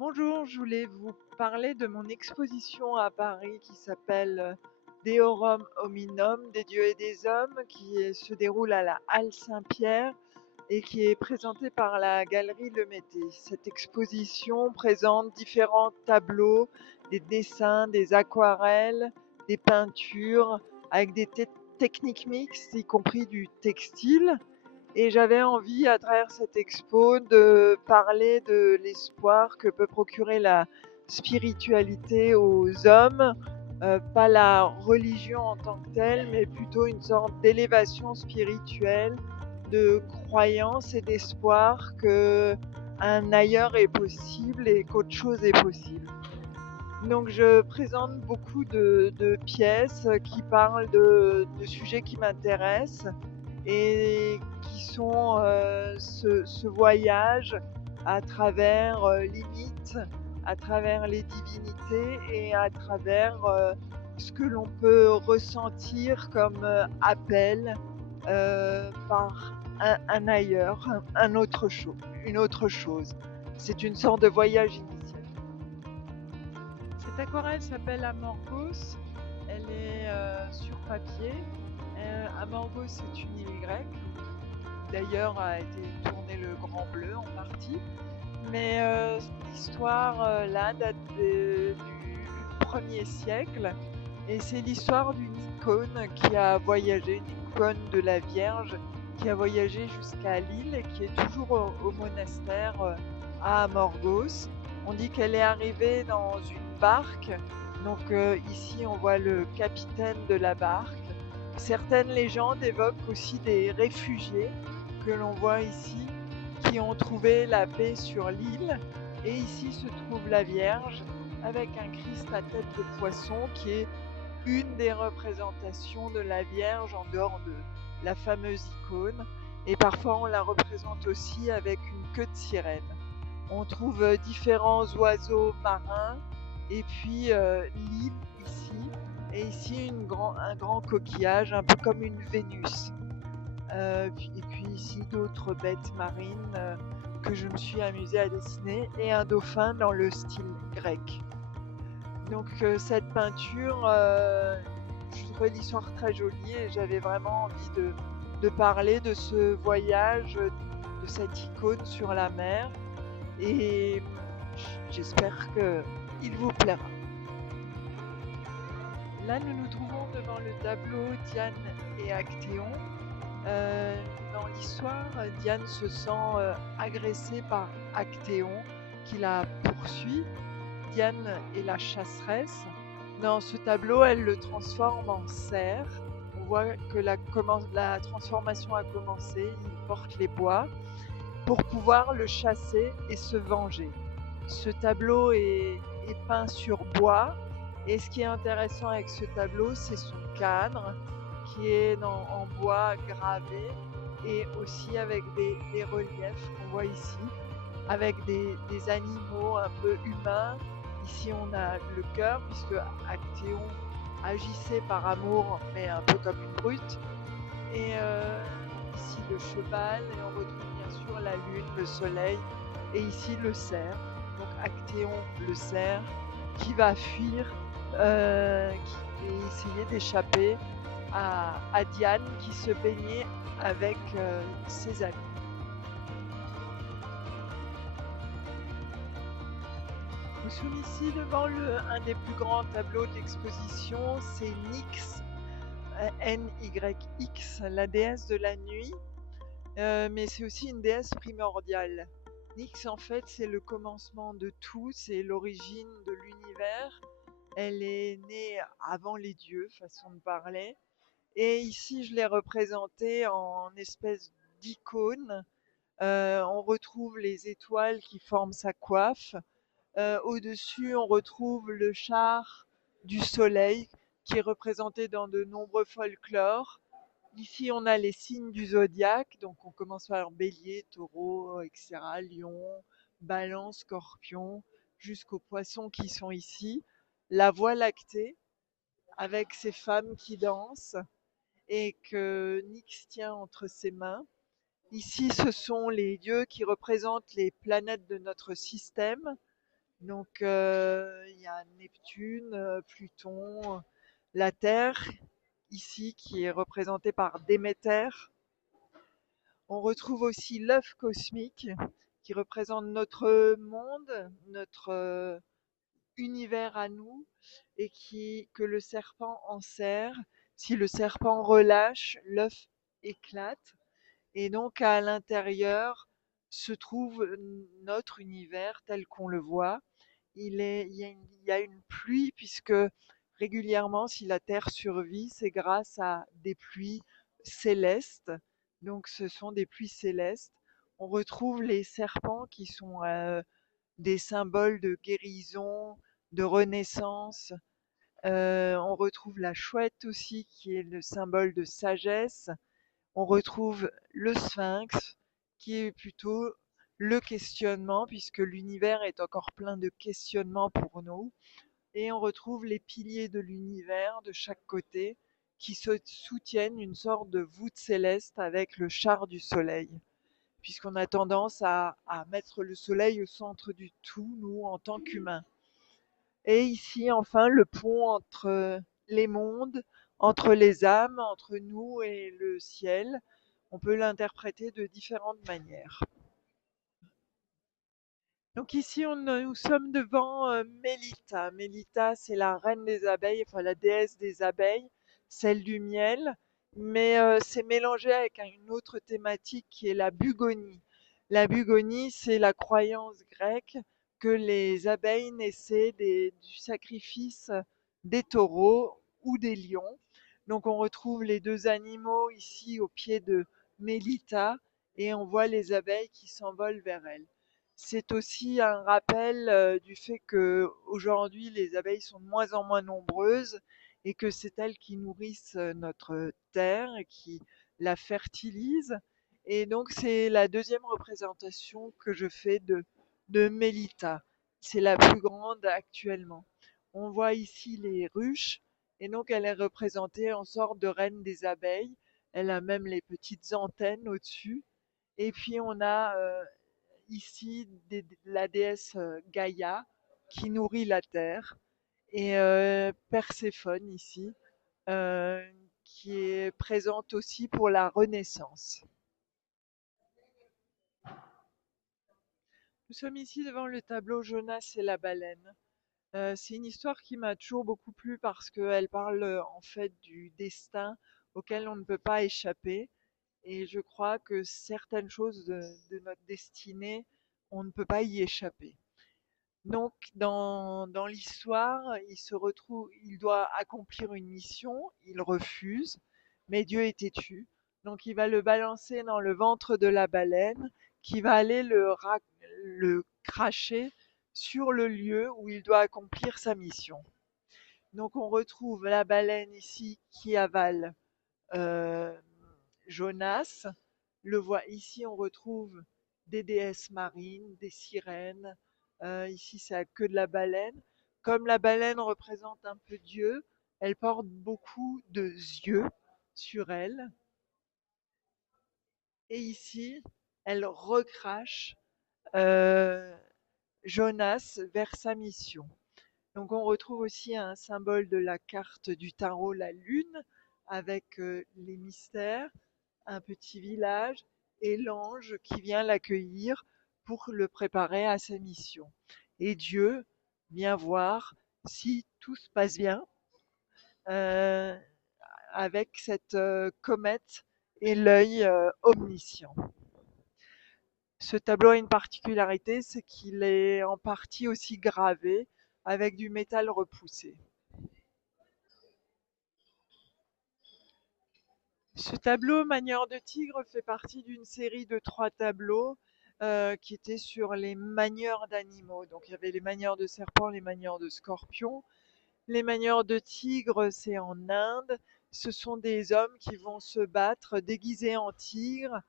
Bonjour, je voulais vous parler de mon exposition à Paris qui s'appelle Deorum Hominum, des dieux et des hommes, se déroule à la Halle Saint-Pierre et qui est présentée par la Galerie Le Mété. Cette exposition présente différents tableaux, des dessins, des aquarelles, des peintures avec des techniques mixtes, y compris du textile. Et j'avais envie, à travers cette expo, de parler de l'espoir que peut procurer la spiritualité aux hommes, pas la religion en tant que telle, mais plutôt une sorte d'élévation spirituelle, de croyance et d'espoir que un ailleurs est possible et qu'autre chose est possible. Donc je présente beaucoup de pièces qui parlent de sujets qui m'intéressent et qui sont ce voyage à travers les mythes, à travers les divinités et à travers ce que l'on peut ressentir comme appel par un ailleurs, une autre chose. C'est une sorte de voyage initial. Cette aquarelle s'appelle Amorgos. Elle est sur papier. Amorgos est une île grecque. D'ailleurs, a été tourné le Grand Bleu en partie. Mais l'histoire là date du 1er siècle. Et c'est l'histoire d'une icône qui a voyagé, une icône de la Vierge qui a voyagé jusqu'à Lille et qui est toujours au monastère à Amorgos. On dit qu'elle est arrivée dans une barque. Donc ici, on voit le capitaine de la barque. Certaines légendes évoquent aussi des réfugiés que l'on voit ici qui ont trouvé la paix sur l'île. Et ici se trouve la Vierge avec un Christ à tête de poisson qui est une des représentations de la Vierge en dehors de la fameuse icône. Et parfois on la représente aussi avec une queue de sirène. On trouve différents oiseaux marins et puis l'île ici. Et ici un grand coquillage, un peu comme une Vénus. Et puis ici d'autres bêtes marines que je me suis amusée à dessiner et un dauphin dans le style grec. Donc cette peinture, je trouvais l'histoire très jolie et j'avais vraiment envie de parler de ce voyage, de cette icône sur la mer et j'espère qu'il vous plaira. Là, nous nous trouvons devant le tableau Diane et Actéon. Euh, Dans l'histoire, Diane se sent agressée par Actéon qui la poursuit. Diane est la chasseresse. Dans ce tableau, elle le transforme en cerf. On voit que la transformation a commencé. Il porte les bois pour pouvoir le chasser et se venger. Ce tableau est peint sur bois et ce qui est intéressant avec ce tableau, c'est son cadre qui est en bois gravé et aussi avec des reliefs qu'on voit ici, avec des animaux un peu humains. Ici, on a le cœur, puisque Actéon agissait par amour, mais un peu comme une brute. Et ici, le cheval, et on retrouve bien sûr la lune, le soleil, et ici, le cerf. Donc, Actéon, le cerf, qui va fuir et essayer d'échapper à Diane, qui se baignait avec ses amis. Nous sommes ici devant un des plus grands tableaux d'exposition, c'est Nyx, Nyx, la déesse de la nuit, mais c'est aussi une déesse primordiale. Nyx, en fait, c'est le commencement de tout, c'est l'origine de l'univers. Elle est née avant les dieux, façon de parler. Et ici, je l'ai représentée en espèce d'icône. On retrouve les étoiles qui forment sa coiffe. Au-dessus, on retrouve le char du soleil qui est représenté dans de nombreux folklores. Ici, on a les signes du zodiaque, donc on commence par bélier, taureau, etc., lion, balance, scorpion, jusqu'aux poissons qui sont ici. La voie lactée, avec ces femmes qui dansent et que Nyx tient entre ses mains. Ici, ce sont les dieux qui représentent les planètes de notre système. Donc il y a Neptune, Pluton, la Terre, ici qui est représentée par Déméter. On retrouve aussi l'œuf cosmique qui représente notre monde, notre univers à nous, et que le serpent enserre. Si le serpent relâche, l'œuf éclate. Et donc à l'intérieur se trouve notre univers tel qu'on le voit. Il y a une pluie puisque régulièrement, si la Terre survit, c'est grâce à des pluies célestes. Donc ce sont des pluies célestes. On retrouve les serpents qui sont des symboles de guérison, de renaissance. On retrouve la chouette aussi qui est le symbole de sagesse. On retrouve le sphinx qui est plutôt le questionnement puisque l'univers est encore plein de questionnements pour nous. Et on retrouve les piliers de l'univers de chaque côté qui se soutiennent une sorte de voûte céleste avec le char du soleil, puisqu'on a tendance à mettre le soleil au centre du tout, nous, en tant qu'humains. Et ici, enfin, le pont entre les mondes, entre les âmes, entre nous et le ciel. On peut l'interpréter de différentes manières. Donc ici, nous sommes devant Mélita. Mélita, c'est la reine des abeilles, enfin la déesse des abeilles, celle du miel, mais c'est mélangé avec une autre thématique qui est la bugonie. La bugonie, c'est la croyance grecque que les abeilles naissaient du sacrifice des taureaux ou des lions. Donc on retrouve les deux animaux ici au pied de Mélita et on voit les abeilles qui s'envolent vers elle. C'est aussi un rappel du fait que aujourd'hui les abeilles sont de moins en moins nombreuses et que c'est elles qui nourrissent notre terre et qui la fertilisent. Et donc c'est la deuxième représentation que je fais de Mélita. C'est la plus grande actuellement. On voit ici les ruches et donc elle est représentée en sorte de reine des abeilles. Elle a même les petites antennes au-dessus. Et puis on a ici la déesse Gaïa qui nourrit la terre et Perséphone ici euh, qui est présente aussi pour la Renaissance. Nous sommes ici devant le tableau Jonas et la baleine. C'est une histoire qui m'a toujours beaucoup plu parce qu'elle parle en fait du destin auquel on ne peut pas échapper. Et je crois que certaines choses de notre destinée, on ne peut pas y échapper. Donc, dans l'histoire, il doit accomplir une mission, il refuse, mais Dieu est têtu. Donc, il va le balancer dans le ventre de la baleine, qui va aller le cracher sur le lieu où il doit accomplir sa mission. Donc, on retrouve la baleine ici qui avale euh, Jonas. Ici, on retrouve des déesses marines, des sirènes. Ici, c'est la queue de la baleine. Comme la baleine représente un peu Dieu, elle porte beaucoup de yeux sur elle. Et ici, elle recrache euh, Jonas vers sa mission. Donc on retrouve aussi un symbole de la carte du tarot, la lune, avec les mystères, un petit village et l'ange qui vient l'accueillir pour le préparer à sa mission. Et Dieu vient voir si tout se passe bien euh, avec cette comète et l'œil omniscient. Ce tableau a une particularité, c'est qu'il est en partie aussi gravé avec du métal repoussé. Ce tableau Manieur de tigre fait partie d'une série de 3 tableaux qui étaient sur les manieurs d'animaux. Donc il y avait les manieurs de serpents, les manieurs de scorpions. Les manieurs de tigre, c'est en Inde. Ce sont des hommes qui vont se battre déguisés en tigre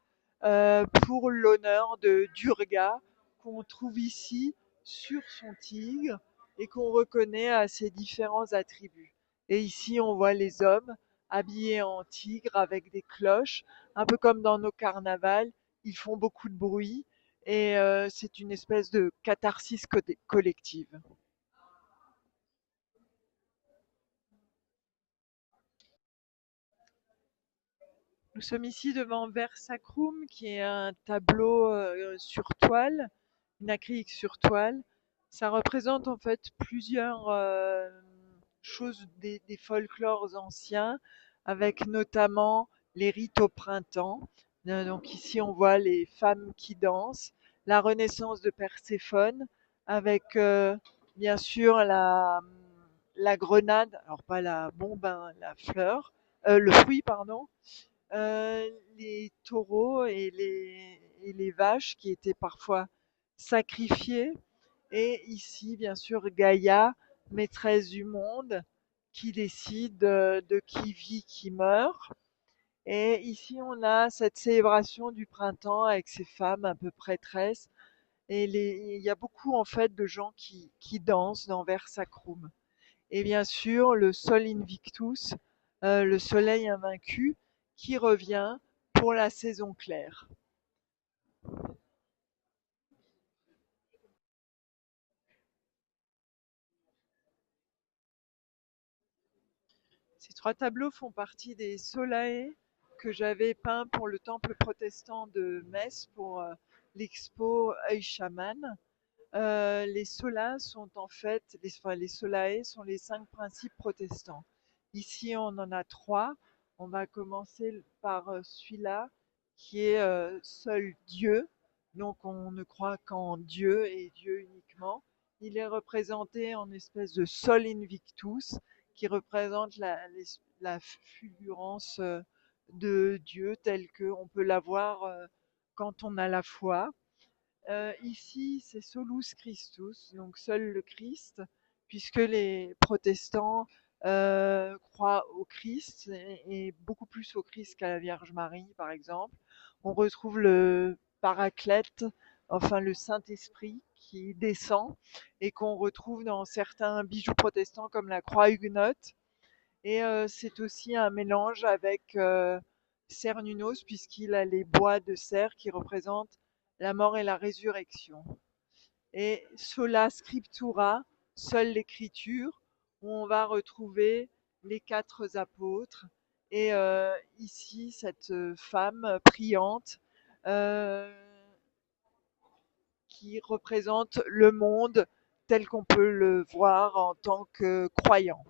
pour l'honneur de Durga, qu'on trouve ici sur son tigre et qu'on reconnaît à ses différents attributs. Et ici, on voit les hommes habillés en tigre avec des cloches, un peu comme dans nos carnavals. Ils font beaucoup de bruit et c'est une espèce de catharsis collective. Nous sommes ici devant Versacrum, qui est un tableau sur toile, une acrylique sur toile. Ça représente en fait plusieurs choses des folklores anciens, avec notamment les rites au printemps. Donc ici on voit les femmes qui dansent, la renaissance de Perséphone, avec bien sûr la grenade, alors pas la bombe, hein, la fleur, le fruit, pardon, les taureaux et les vaches qui étaient parfois sacrifiés. Et ici, bien sûr, Gaïa, maîtresse du monde, qui décide de qui vit, qui meurt. Et ici, on a cette célébration du printemps avec ces femmes un peu prêtresses. Et il y a beaucoup en fait de gens qui dansent dans Versacrum. Et bien sûr, le Sol Invictus, le soleil invaincu, qui revient pour la saison claire. Ces trois tableaux font partie des Solae que j'avais peints pour le temple protestant de Metz pour l'expo Œil Chaman. Les solas sont en fait, les solae sont les 5 principes protestants. Ici, on en a trois. On va commencer par celui-là qui est seul Dieu. Donc, on ne croit qu'en Dieu et Dieu uniquement. Il est représenté en espèce de Sol Invictus qui représente la fulgurance de Dieu telle qu'on peut la voir quand on a la foi. Ici, c'est Solus Christus, donc seul le Christ, puisque les protestants croient au Christ et beaucoup plus au Christ qu'à la Vierge Marie, par exemple. On retrouve le Paraclète, enfin le Saint-Esprit qui descend et qu'on retrouve dans certains bijoux protestants comme la croix huguenote. Et c'est aussi un mélange avec Cernunnos, puisqu'il a les bois de cerf qui représentent la mort et la résurrection. Et Sola Scriptura, seule l'écriture, où on va retrouver les 4 apôtres. Et ici, cette femme priante euh, qui représente le monde tel qu'on peut le voir en tant que croyant.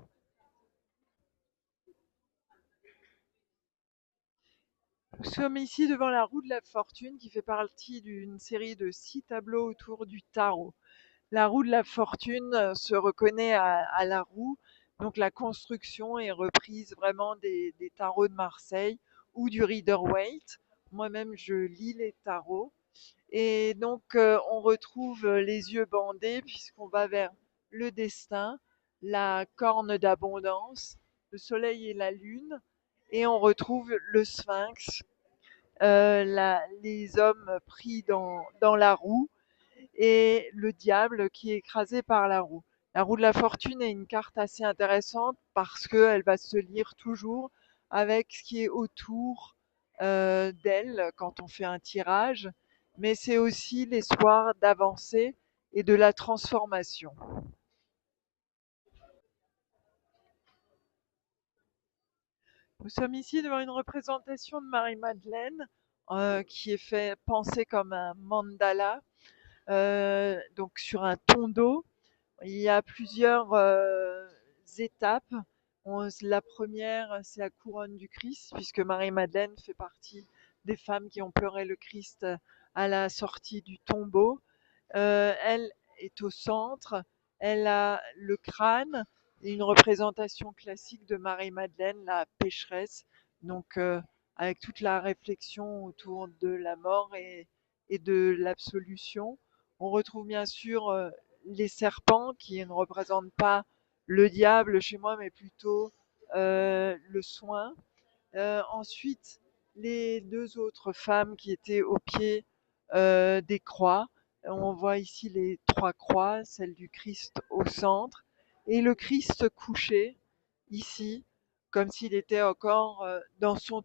Nous sommes ici devant la roue de la fortune qui fait partie d'une série de 6 tableaux autour du tarot. La roue de la fortune se reconnaît à la roue, donc la construction est reprise vraiment des tarots de Marseille ou du Rider-Waite. Moi-même, je lis les tarots. Et donc, on retrouve les yeux bandés puisqu'on va vers le destin, la corne d'abondance, le soleil et la lune. Et on retrouve le sphinx, les hommes pris dans la roue et le diable qui est écrasé par la roue. La roue de la fortune est une carte assez intéressante parce qu'elle va se lire toujours avec ce qui est autour d'elle quand on fait un tirage, mais c'est aussi l'espoir d'avancer et de la transformation. Nous sommes ici devant une représentation de Marie-Madeleine qui est pensée comme un mandala, donc sur un tondo. Il y a plusieurs étapes. La première, c'est la couronne du Christ, puisque Marie-Madeleine fait partie des femmes qui ont pleuré le Christ à la sortie du tombeau. Elle est au centre, elle a le crâne et une représentation classique de Marie-Madeleine, la pécheresse, donc avec toute la réflexion autour de la mort et de l'absolution. On retrouve bien sûr les serpents qui ne représentent pas le diable chez moi, mais plutôt le soin. Ensuite, les 2 autres femmes qui étaient au pied des croix. On voit ici les 3 croix, celle du Christ au centre et le Christ couché ici, comme s'il était encore dans son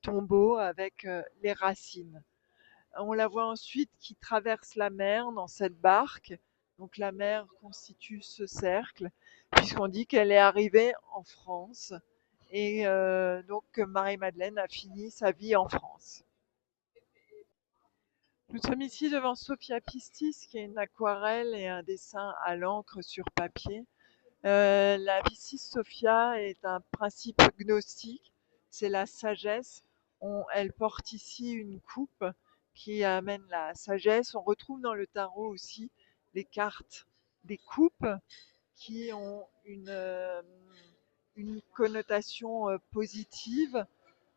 tombeau avec les racines. On la voit ensuite qui traverse la mer dans cette barque. Donc la mer constitue ce cercle, puisqu'on dit qu'elle est arrivée en France. Et donc Marie-Madeleine a fini sa vie en France. Nous sommes ici devant Sophia Pistis, qui est une aquarelle et un dessin à l'encre sur papier. La Piscis Sophia est un principe gnostique, c'est la sagesse. Elle porte ici une coupe qui amène la sagesse. On retrouve dans le tarot aussi les cartes des coupes qui ont une connotation positive,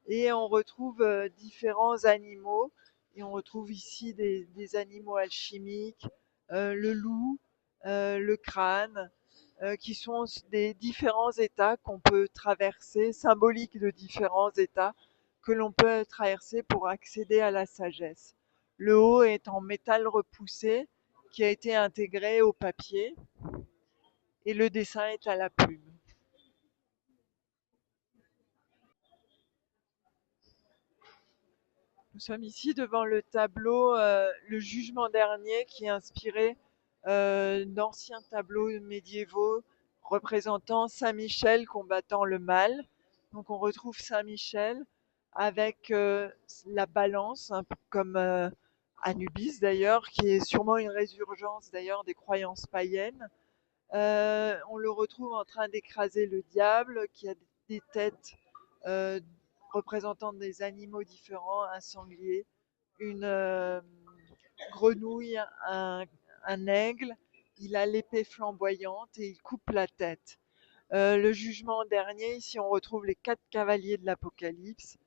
et on retrouve différents animaux, et on retrouve ici des animaux alchimiques, le loup, le crâne, qui sont des différents états qu'on peut traverser, symboliques de différents états que l'on peut traverser pour accéder à la sagesse. Le haut est en métal repoussé qui a été intégré au papier, et le dessin est à la plume. Nous sommes ici devant le tableau Le Jugement dernier, qui est inspiré d'anciens tableaux médiévaux représentant Saint Michel combattant le mal. Donc on retrouve Saint Michel avec la balance, un peu comme Anubis d'ailleurs, qui est sûrement une résurgence d'ailleurs des croyances païennes. On le retrouve en train d'écraser le diable, qui a des têtes euh, représentant des animaux différents, un sanglier, une grenouille, un aigle. Il a l'épée flamboyante et il coupe la tête. Le jugement dernier, ici on retrouve les 4 cavaliers de l'Apocalypse,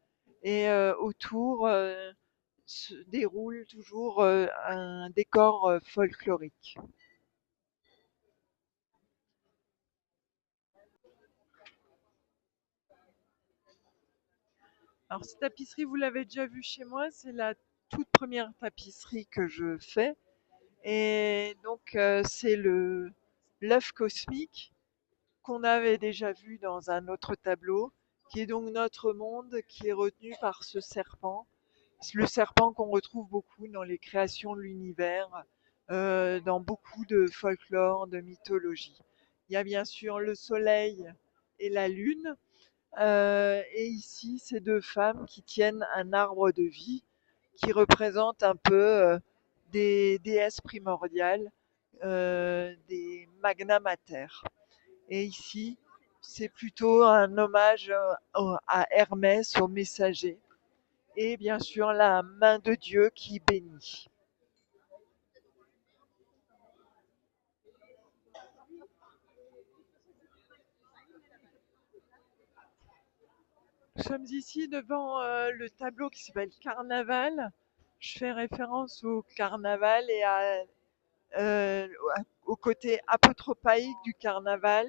et autour se déroule toujours un décor folklorique. Alors cette tapisserie, vous l'avez déjà vue chez moi, c'est la toute première tapisserie que je fais. Et donc c'est le l'œuf cosmique qu'on avait déjà vu dans un autre tableau, qui est donc notre monde, qui est retenu par ce serpent. Le serpent qu'on retrouve beaucoup dans les créations de l'univers, dans beaucoup de folklore, de mythologie. Il y a bien sûr le soleil et la lune, et ici, ces deux femmes qui tiennent un arbre de vie qui représente un peu des déesses primordiales, des magna mater. Et ici, c'est plutôt un hommage à Hermès, au messager, et bien sûr la main de Dieu qui bénit. Nous sommes ici devant le tableau qui s'appelle Carnaval. Je fais référence au carnaval et euh, au côté apotropaïque du carnaval,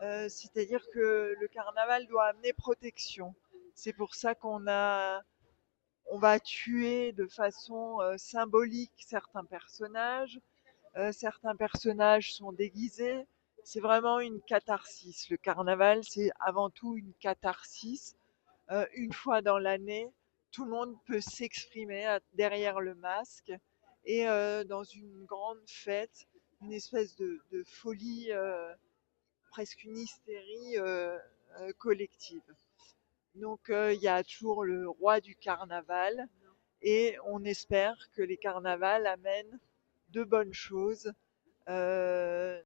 c'est-à-dire que le carnaval doit amener protection. C'est pour ça on va tuer de façon symbolique certains personnages sont déguisés. C'est vraiment une catharsis. Le carnaval, c'est avant tout une catharsis. Une fois dans l'année, tout le monde peut s'exprimer derrière le masque, et dans une grande fête, une espèce de folie, presque une hystérie collective. Donc il y a toujours le roi du carnaval, et on espère que les carnavals amènent de bonnes choses